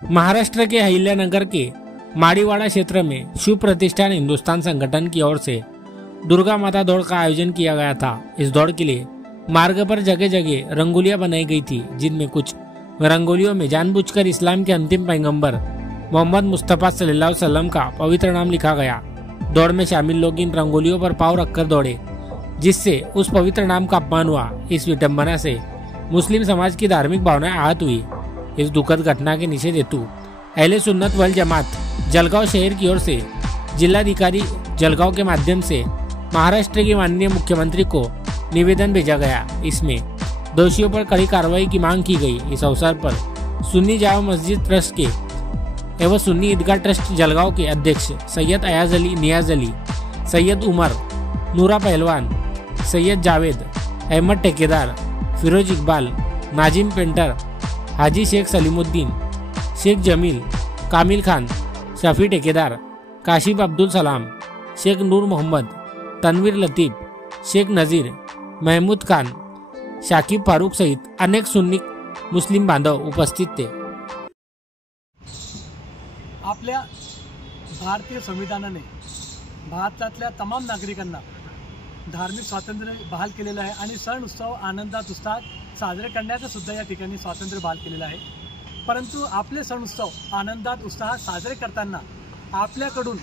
महाराष्ट्र के अहिल्यानगर के माड़ीवाड़ा क्षेत्र में शिव प्रतिष्ठान हिंदुस्तान संगठन की ओर से दुर्गा माता दौड़ का आयोजन किया गया था। इस दौड़ के लिए मार्ग पर जगह जगह रंगोलियां बनाई गई थी, जिनमें कुछ रंगोलियों में जानबूझकर इस्लाम के अंतिम पैगंबर मोहम्मद मुस्तफा सल्लल्लाहु अलैहि वसल्लम का पवित्र नाम लिखा गया। दौड़ में शामिल लोग इन रंगोलियों पर पाँव रखकर दौड़े, जिससे उस पवित्र नाम का अपमान हुआ। इस विडंबना से मुस्लिम समाज की धार्मिक भावनाएं आहत हुई। इस दुखद घटना के निषेध हेतु अहले सुन्नत वल जमात जलगांव शहर की ओर से जिलाधिकारी जलगांव के माध्यम से महाराष्ट्र के माननीय मुख्यमंत्री को निवेदन भेजा गया। इसमें दोषियों पर कड़ी कार्रवाई की मांग की गई। इस अवसर पर सुन्नी जामा मस्जिद ट्रस्ट के एवं सुन्नी ईदगाह ट्रस्ट जलगांव के अध्यक्ष सैयद अयाज अली, नियाज अली, सैयद उमर, नूरा पहलवान, सैयद जावेद, अहमद ठेकेदार, फिरोज इकबाल, नाजिम पेंटर, हाजी शेख सलीमुद्दीन, शेख जमील, कामिल खान, शफी ठेकेदार, काशिफ अब्दुल सलाम, शेख नूर मोहम्मद, तनवीर लतीफ, शेख नजीर, महमूद खान, शाकिब फारूक सहित अनेक सुन्नी मुस्लिम बांधव उपस्थित थे। आपल्या भारतीय संविधानाने भारतातल्या तमाम नागरिकांना धार्मिक स्वातंत्र्य बहाल केलेलं आहे आणि सण उत्सव आनंदात उत्साहात साजरे करण्याचं सुद्धा या ठिकाणी स्वातंत्र्य बहाल केलेलं आहे। परंतु आपले सण उत्सव आनंदात उत्साहात साजरे करताना आपल्याकडून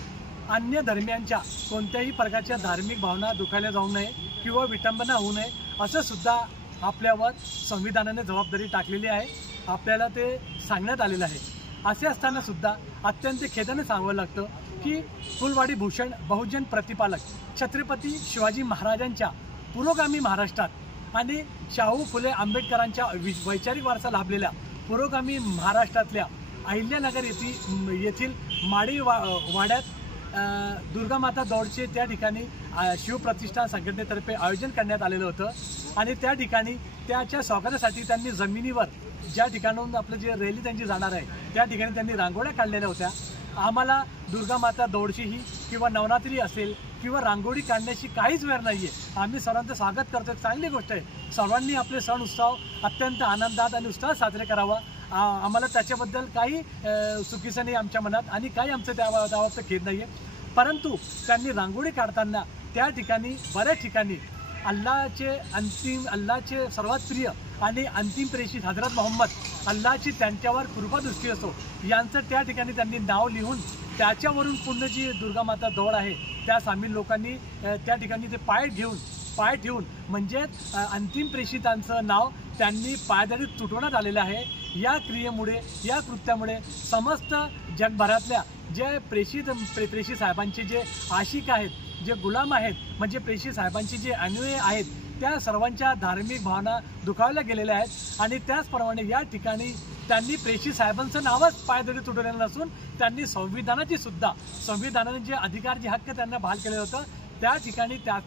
अन्य धर्मियांच्या कोणत्याही प्रकारच्या धार्मिक भावना दुखावल्या जाऊ नये किंवा विटंबना होऊ नये असं सुद्धा आपल्यावर संविधानाने जबाबदारी टाकलेली आहे। आपल्याला ते सांगण्यात आलेलं आहे। असे असताना सुद्धा अत्यंत खेदाने सांगावं लागतं की फुलवाडी भूषण बहुजन प्रतिपालक छत्रपती शिवाजी महाराजांच्या पुरोगामी महाराष्ट्रात आणि शाहू फुले आंबेडकरांच्या वैचारिक वारसा लाभलेल्या पुरोगामी महाराष्ट्रातल्या अहिल्यानगर येथील माडी वाड्यात दुर्गा माता दौडचे त्या ठिकाणी शिवप्रतिष्ठान संघटनेतर्फे आयोजन करण्यात आलेलं होतं आणि त्या ठिकाणी त्याच्या स्वागतासाठी त्यांनी जमिनीवर ज्या ठिकाणाहून आपलं जे रॅली त्यांची जाणार आहे त्या ठिकाणी त्यांनी रांगोळ्या काढलेल्या होत्या। आम्हाला दुर्गा माता दौडचीही किंवा नवरात्री असेल किंवा रांगोळी काढण्याची काहीच वेळ नाही आहे। आम्ही सर्वांचं स्वागत करतो, चांगली गोष्ट आहे। सर्वांनी आपले सण उत्सव अत्यंत आनंदात आणि उत्साहात साजरे करावा। आम्हाला त्याच्याबद्दल काही चुकीचं नाही आमच्या मनात आणि काही आमचं त्याबाबत खेद नाही आहे। परंतु त्यांनी रांगोळी काढताना त्या ठिकाणी बऱ्याच ठिकाणी अल्लाचे सर्वात प्रिय आणि अंतिम प्रेषित हजरत मोहम्मद अल्लाची त्यांच्यावर कृपादृष्टी असो यांचं त्या ठिकाणी त्यांनी नाव लिहून त्याच्यावरून पूर्ण जी दुर्गा माता दौड आहे त्या सामील लोकांनी त्या ठिकाणी ते पाय ठेवून म्हणजे अंतिम प्रेषितांचं नाव त्यांनी पायदळीत तुटवण्यात आलेलं आहे। या क्रियेमुळे या कृत्यामुळे समस्त जगभरातल्या जे प्रेषित साहेबांचे जे आशिक आहेत, जे गुलाम आहेत, म्हणजे प्रेषित साहेबांचे जे अनुयायी आहेत त्या सर्वांच्या धार्मिक भावना दुखावल्या गेलेल्या आहेत। आणि त्याचप्रमाणे या ठिकाणी त्यांनी प्रेषित साहेबांचं नावच पायदळी तुटवलेलं नसून त्यांनी संविधानाने जे अधिकार जे हक्क त्यांना बहाल केलेलं होतं त्या ठिकाणी त्या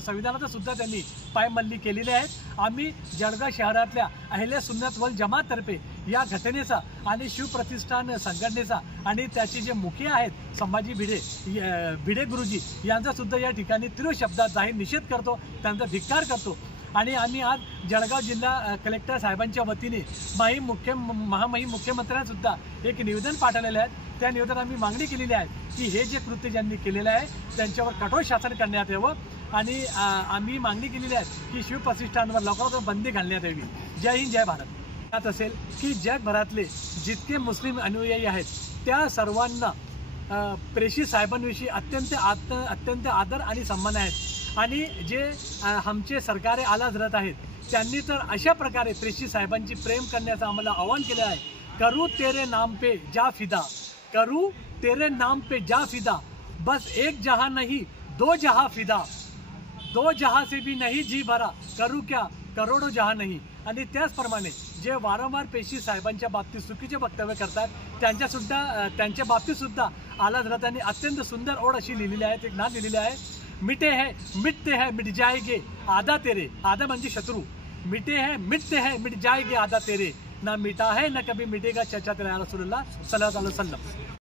संविधानाचा सुद्धा त्यांनी पायमल्ली केलेली आहे। आम्ही जळगाव शहरातल्या अहले सुन्नत वल जमाततर्फे या घटनेचा आणि शिवप्रतिष्ठान संघटनेचा आणि त्याचे जे मुखी आहेत संभाजी भिडे गुरुजी यांचा सुद्धा या ठिकाणी तीव्र शब्दात जाहीर निषेध करतो, त्यांचा धिक्कार करतो। आणि आम्ही आज जळगाव जिल्हा कलेक्टर साहेबांच्या वतीने महामहिम मुख्यमंत्र्यांना सुद्धा एक निवेदन पाठवलेलं आहे। त्या निवेदनात आम्ही मागणी केलेली आहे की हे जे कृत्य ज्यांनी केलेलं आहे त्यांच्यावर कठोर शासन करण्यात यावं आणि आम्ही मागणी केलेली आहे की शिवप्रतिष्ठानवर लवकरात बंदी घालण्यात यावी। जय हिंद, जय भारत। त्यात असेल की जगभरातले जितके मुस्लिम अनुयायी आहेत त्या सर्वांना प्रेषित साहेबांविषयी अत्यंत आदर आणि सन्मान आहेत आणि जे आमचे सरकारी आला हजरत आहेत त्यांनी तर अशा प्रकारे प्रेषित साहेबांची प्रेम करण्याचं आम्हाला आवाहन केलं आहे। करू तेरे नाम पे जा फिदा, करू तेरे नाम पे जा फिदा, बस एक जहां नहीं दो जहां फिदा, दो जहां से भी नहीं जी भरा, करू क्या करोडो जहां नहीं। आणि त्याचप्रमाणे जे वारंवार प्रेषित साहेबांच्या बाबतीत चुकीचे वक्तव्य करतात त्यांच्या बाबतीत सुद्धा आला हजरतांनी अत्यंत सुंदर ओढ अशी लिहिलेली आहे, एक नाम लिहिलेले आहे, मिटते हैं मिट जाएंगे आधा तेरे, आधा म्हणजे शत्रू, मिटे हैं मिटते हैं मिट जाएंगे आधा तेरे, ना मिटा है ना कभी मिटेगा चर्चा तेरा रसूलुल्लाह सल्लल्लाहु अलैहि वसल्लम।